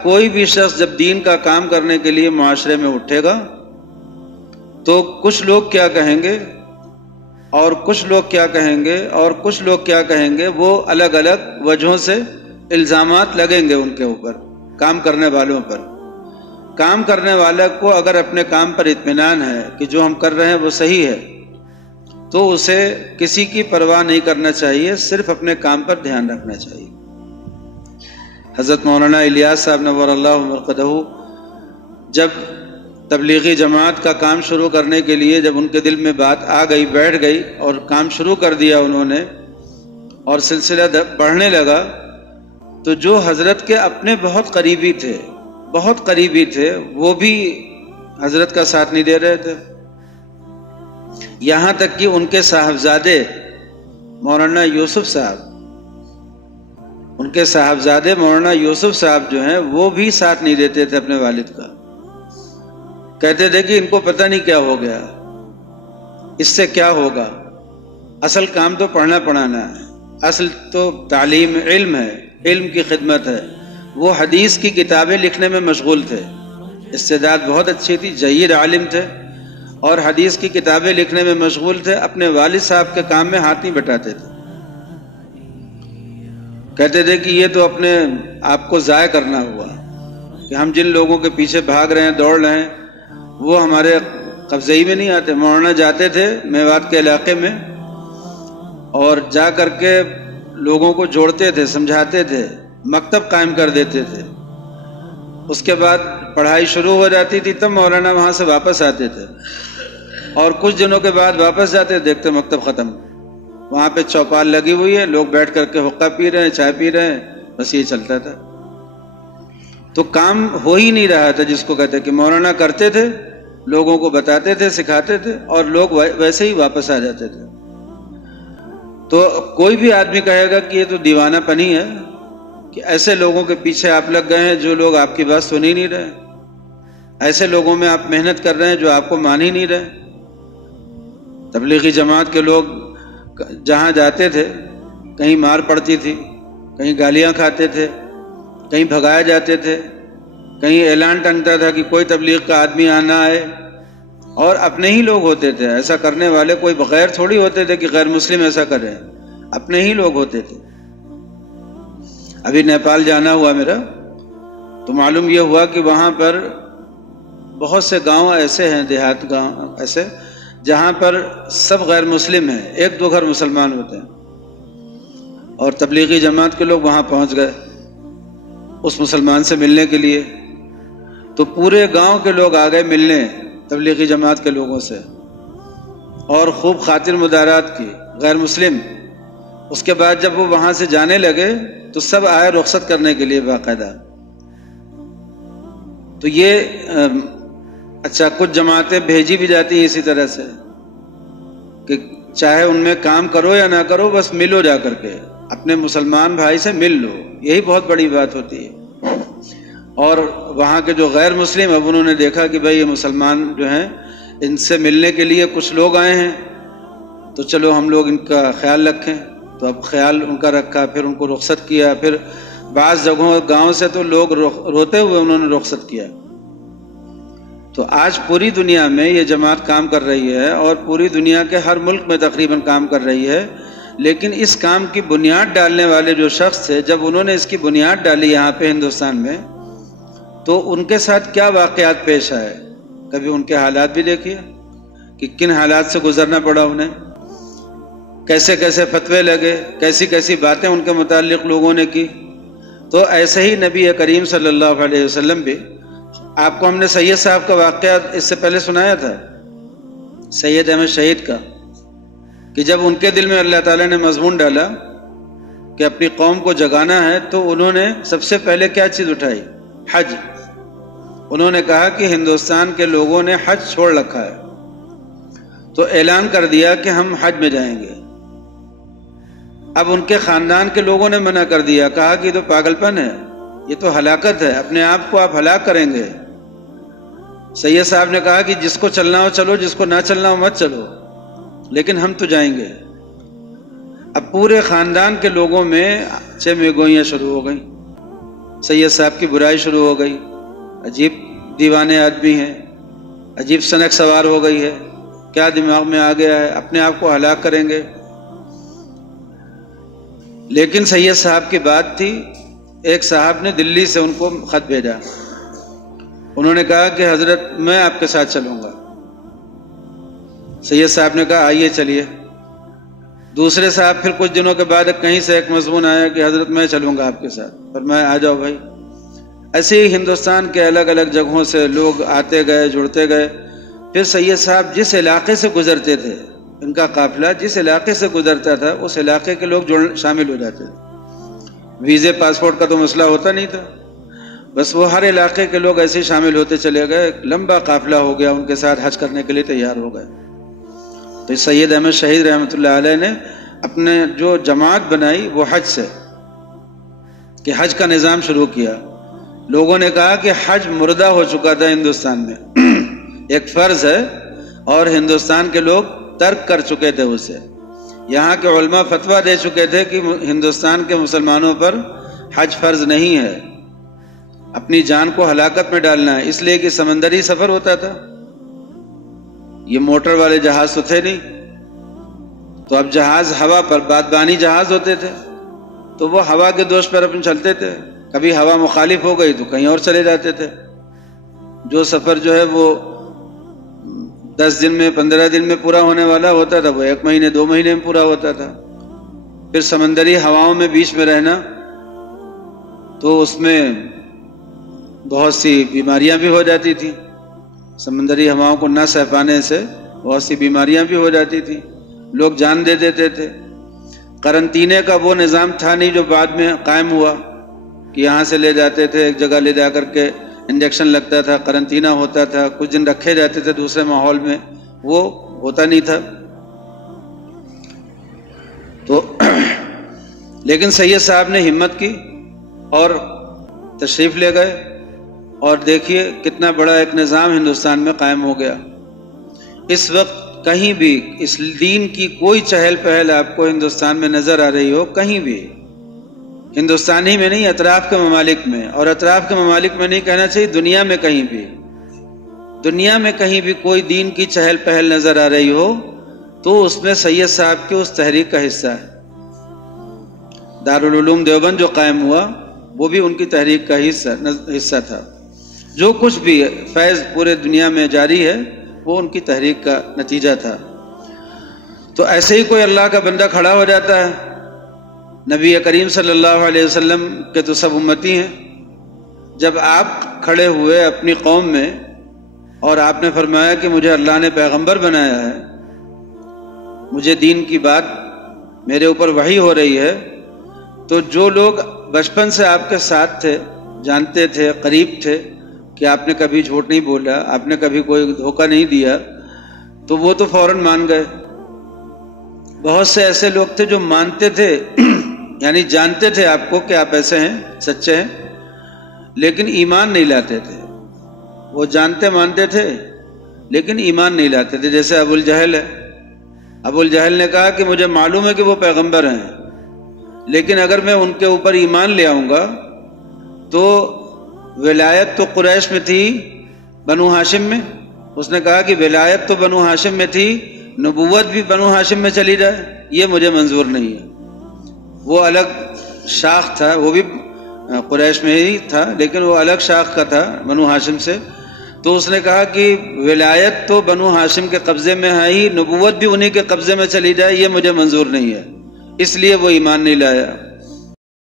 کوئی بھی شخص جب دین کا کام کرنے کے لیے معاشرے میں اٹھے گا تو کچھ لوگ کیا کہیں گے اور کچھ لوگ کیا کہیں گے اور کچھ لوگ کیا کہیں گے، وہ الگ الگ وجہوں سے الزامات لگیں گے ان کے اوپر، کام کرنے والوں پر۔ کام کرنے والا کو اگر اپنے کام پر اطمینان ہے کہ جو ہم کر رہے ہیں وہ صحیح ہے تو اسے کسی کی پرواہ نہیں کرنا چاہیے، صرف اپنے کام پر دھیان رکھنا چاہیے۔ حضرت مولانا الیاس صاحب نور اللہ مرقدہ جب تبلیغی جماعت کا کام شروع کرنے کے لیے جب ان کے دل میں بات آ گئی، بیٹھ گئی اور کام شروع کر دیا انہوں نے اور سلسلہ بڑھنے لگا، تو جو حضرت کے اپنے بہت قریبی تھے وہ بھی حضرت کا ساتھ نہیں دے رہے تھے، یہاں تک کہ ان کے صاحبزادے مولانا یوسف صاحب جو ہیں وہ بھی ساتھ نہیں دیتے تھے اپنے والد کا، کہتے تھے کہ ان کو پتہ نہیں کیا ہو گیا، اس سے کیا ہوگا، اصل کام تو پڑھنا پڑھانا ہے، اصل تو تعلیم علم ہے، علم کی خدمت ہے۔ وہ حدیث کی کتابیں لکھنے میں مشغول تھے، استعداد بہت اچھی تھی، جید عالم تھے اور حدیث کی کتابیں لکھنے میں مشغول تھے، اپنے والد صاحب کے کام میں ہاتھ نہیں بٹاتے تھے۔ کہتے تھے کہ یہ تو اپنے آپ کو ضائع کرنا ہوا کہ ہم جن لوگوں کے پیچھے بھاگ رہے ہیں، دوڑ رہے ہیں، وہ ہمارے قبضے ہی میں نہیں آتے۔ مولانا جاتے تھے میوات کے علاقے میں اور جا کر کے لوگوں کو جوڑتے تھے، سمجھاتے تھے، مکتب قائم کر دیتے تھے، اس کے بعد پڑھائی شروع ہو جاتی تھی، تب مولانا وہاں سے واپس آتے تھے اور کچھ دنوں کے بعد واپس جاتے، دیکھتے مکتب ختم، وہاں پہ چوپال لگی ہوئی ہے، لوگ بیٹھ کر کے حقہ پی رہے ہیں، چائے پی رہے ہیں، بس یہ چلتا تھا۔ تو کام ہو ہی نہیں رہا تھا، جس کو کہتے کہ مولانا کرتے تھے، لوگوں کو بتاتے تھے، سکھاتے تھے اور لوگ ویسے ہی واپس آ جاتے تھے۔ تو کوئی بھی آدمی کہے گا کہ یہ تو دیوانہ پنی ہے کہ ایسے لوگوں کے پیچھے آپ لگ گئے ہیں جو لوگ آپ کی بات سن ہی نہیں رہے، ایسے لوگوں میں آپ محنت کر رہے ہیں جو آپ کو مان ہی نہیں رہے۔ تبلیغی جماعت کے لوگ جہاں جاتے تھے کہیں مار پڑتی تھی، کہیں گالیاں کھاتے تھے، کہیں بھگائے جاتے تھے، کہیں اعلان ٹنگتا تھا کہ کوئی تبلیغ کا آدمی آنا آئے، اور اپنے ہی لوگ ہوتے تھے ایسا کرنے والے، کوئی بغیر تھوڑی ہوتے تھے کہ غیر مسلم ایسا کرے، اپنے ہی لوگ ہوتے تھے۔ ابھی نیپال جانا ہوا میرا، تو معلوم یہ ہوا کہ وہاں پر بہت سے گاؤں ایسے ہیں، دیہات گاؤں ایسے جہاں پر سب غیر مسلم ہیں، ایک دو گھر مسلمان ہوتے ہیں، اور تبلیغی جماعت کے لوگ وہاں پہنچ گئے اس مسلمان سے ملنے کے لیے، تو پورے گاؤں کے لوگ آ گئے ملنے تبلیغی جماعت کے لوگوں سے اور خوب خاطر مدارات کی، غیر مسلم۔ اس کے بعد جب وہ وہاں سے جانے لگے تو سب آئے رخصت کرنے کے لیے باقاعدہ۔ تو یہ اچھا کچھ جماعتیں بھیجی بھی جاتی ہیں اسی طرح سے کہ چاہے ان میں کام کرو یا نہ کرو، بس ملو، جا کر کے اپنے مسلمان بھائی سے مل لو، یہی بہت بڑی بات ہوتی ہے۔ اور وہاں کے جو غیر مسلم، اب انہوں نے دیکھا کہ بھائی یہ مسلمان جو ہیں ان سے ملنے کے لیے کچھ لوگ آئے ہیں، تو چلو ہم لوگ ان کا خیال رکھیں، تو اب خیال ان کا رکھا، پھر ان کو رخصت کیا، پھر بعض جگہوں گاؤں سے تو لوگ روتے ہوئے انہوں نے رخصت کیا۔ تو آج پوری دنیا میں یہ جماعت کام کر رہی ہے اور پوری دنیا کے ہر ملک میں تقریباً کام کر رہی ہے، لیکن اس کام کی بنیاد ڈالنے والے جو شخص تھے، جب انہوں نے اس کی بنیاد ڈالی یہاں پہ ہندوستان میں، تو ان کے ساتھ کیا واقعات پیش آئے، کبھی ان کے حالات بھی دیکھیے کہ کن حالات سے گزرنا پڑا انہیں، کیسے کیسے فتوے لگے، کیسی کیسی باتیں ان کے متعلق لوگوں نے کی۔ تو ایسے ہی نبی کریم صلی اللہ علیہ وسلم بھی، آپ کو ہم نے سید صاحب کا واقعہ اس سے پہلے سنایا تھا، سید احمد شہید کا، کہ جب ان کے دل میں اللہ تعالیٰ نے مضمون ڈالا کہ اپنی قوم کو جگانا ہے، تو انہوں نے سب سے پہلے کیا چیز اٹھائی؟ حج۔ انہوں نے کہا کہ ہندوستان کے لوگوں نے حج چھوڑ رکھا ہے، تو اعلان کر دیا کہ ہم حج میں جائیں گے۔ اب ان کے خاندان کے لوگوں نے منع کر دیا، کہا کہ یہ تو پاگل پن ہے، یہ تو ہلاکت ہے، اپنے آپ کو آپ ہلاک کریں گے۔ سید صاحب نے کہا کہ جس کو چلنا ہو چلو، جس کو نہ چلنا ہو مت چلو، لیکن ہم تو جائیں گے۔ اب پورے خاندان کے لوگوں میں چہ میں گوئیاں شروع ہو گئیں، سید صاحب کی برائی شروع ہو گئی، عجیب دیوانے آدمی ہیں، عجیب سنک سوار ہو گئی ہے، کیا دماغ میں آ گیا ہے، اپنے آپ کو ہلاک کریں گے۔ لیکن سید صاحب کی بات تھی، ایک صاحب نے دلی سے ان کو خط بھیجا، انہوں نے کہا کہ حضرت میں آپ کے ساتھ چلوں گا۔ سید صاحب نے کہا آئیے چلیے۔ دوسرے صاحب پھر کچھ دنوں کے بعد کہیں سے ایک مضمون آیا کہ حضرت میں چلوں گا آپ کے ساتھ، فرمایا آ جاؤ بھائی۔ ایسے ہی ہندوستان کے الگ الگ جگہوں سے لوگ آتے گئے، جڑتے گئے۔ پھر سید صاحب جس علاقے سے گزرتے تھے، ان کا قافلہ جس علاقے سے گزرتا تھا اس علاقے کے لوگ شامل ہو جاتے تھے۔ ویزے پاسپورٹ کا تو مسئلہ ہوتا نہیں تھا، بس وہ ہر علاقے کے لوگ ایسے شامل ہوتے چلے گئے، لمبا قافلہ ہو گیا، ان کے ساتھ حج کرنے کے لیے تیار ہو گئے۔ تو سید احمد شہید رحمۃ اللہ علیہ نے اپنے جو جماعت بنائی وہ حج سے، کہ حج کا نظام شروع کیا۔ لوگوں نے کہا کہ حج مردہ ہو چکا تھا ہندوستان میں، ایک فرض ہے اور ہندوستان کے لوگ ترک کر چکے تھے اسے۔ یہاں کے علماء فتویٰ دے چکے تھے کہ ہندوستان کے مسلمانوں پر حج فرض نہیں ہے، اپنی جان کو ہلاکت میں ڈالنا ہے، اس لیے کہ سمندری سفر ہوتا تھا، یہ موٹر والے جہاز تو تھے نہیں، تو اب جہاز ہوا پر بادبانی جہاز ہوتے تھے، تو وہ ہوا کے دوش پر اپن چلتے تھے، کبھی ہوا مخالف ہو گئی تو کہیں اور چلے جاتے تھے۔ جو سفر جو ہے وہ 10 دن میں 15 دن میں پورا ہونے والا ہوتا تھا، وہ 1 مہینے 2 مہینے میں پورا ہوتا تھا۔ پھر سمندری ہواؤں میں بیچ میں رہنا، تو اس میں بہت سی بیماریاں بھی ہو جاتی تھیں، سمندری ہواؤں کو نہ سہ پانے سے بہت سی بیماریاں بھی ہو جاتی تھیں، لوگ جان دے دیتے تھے۔ قرنطینے کا وہ نظام تھا نہیں جو بعد میں قائم ہوا، کہ یہاں سے لے جاتے تھے ایک جگہ لے جا کر کے انجیکشن لگتا تھا، قرنطینہ ہوتا تھا، کچھ دن رکھے جاتے تھے دوسرے ماحول میں، وہ ہوتا نہیں تھا۔ تو لیکن سید صاحب نے ہمت کی اور تشریف لے گئے، اور دیکھیے کتنا بڑا ایک نظام ہندوستان میں قائم ہو گیا۔ اس وقت کہیں بھی اس دین کی کوئی چہل پہل آپ کو ہندوستان میں نظر آ رہی ہو، کہیں بھی، ہندوستان ہی میں نہیں، اطراف کے ممالک میں، اور اطراف کے ممالک میں نہیں کہنا چاہیے، دنیا میں کہیں بھی، دنیا میں کہیں بھی کوئی دین کی چہل پہل نظر آ رہی ہو تو اس میں سید صاحب کی اس تحریک کا حصہ ہے۔ دارالعلوم دیوبند جو قائم ہوا وہ بھی ان کی تحریک کا حصہ تھا۔ جو کچھ بھی فیض پورے دنیا میں جاری ہے وہ ان کی تحریک کا نتیجہ تھا۔ تو ایسے ہی کوئی اللہ کا بندہ کھڑا ہو جاتا ہے، نبی کریم صلی اللہ علیہ وسلم کے تو سب امتی ہیں، جب آپ کھڑے ہوئے اپنی قوم میں اور آپ نے فرمایا کہ مجھے اللہ نے پیغمبر بنایا ہے، مجھے دین کی بات میرے اوپر وحی ہو رہی ہے، تو جو لوگ بچپن سے آپ کے ساتھ تھے، جانتے تھے، قریب تھے کہ آپ نے کبھی جھوٹ نہیں بولا، آپ نے کبھی کوئی دھوکہ نہیں دیا، تو وہ تو فوراً مان گئے۔ بہت سے ایسے لوگ تھے جو مانتے تھے، یعنی جانتے تھے آپ کو کہ آپ ایسے ہیں، سچے ہیں، لیکن ایمان نہیں لاتے تھے۔ وہ جانتے مانتے تھے لیکن ایمان نہیں لاتے تھے، جیسے ابو الجہل ہے۔ ابو الجہل نے کہا کہ مجھے معلوم ہے کہ وہ پیغمبر ہیں، لیکن اگر میں ان کے اوپر ایمان لے آؤں گا تو ولایت تو قریش میں تھی، بنو ہاشم میں، اس نے کہا کہ ولایت تو بنو ہاشم میں تھی، نبوت بھی بنو ہاشم میں چلی جائے، یہ مجھے منظور نہیں ہے۔ وہ الگ شاخ تھا، وہ بھی قریش میں ہی تھا لیکن وہ الگ شاخ کا تھا بنو ہاشم سے، تو اس نے کہا کہ ولایت تو بنو ہاشم کے قبضے میں ہے ہی، نبوت بھی انہی کے قبضے میں چلی جائے، یہ مجھے منظور نہیں ہے، اس لیے وہ ایمان نہیں لایا۔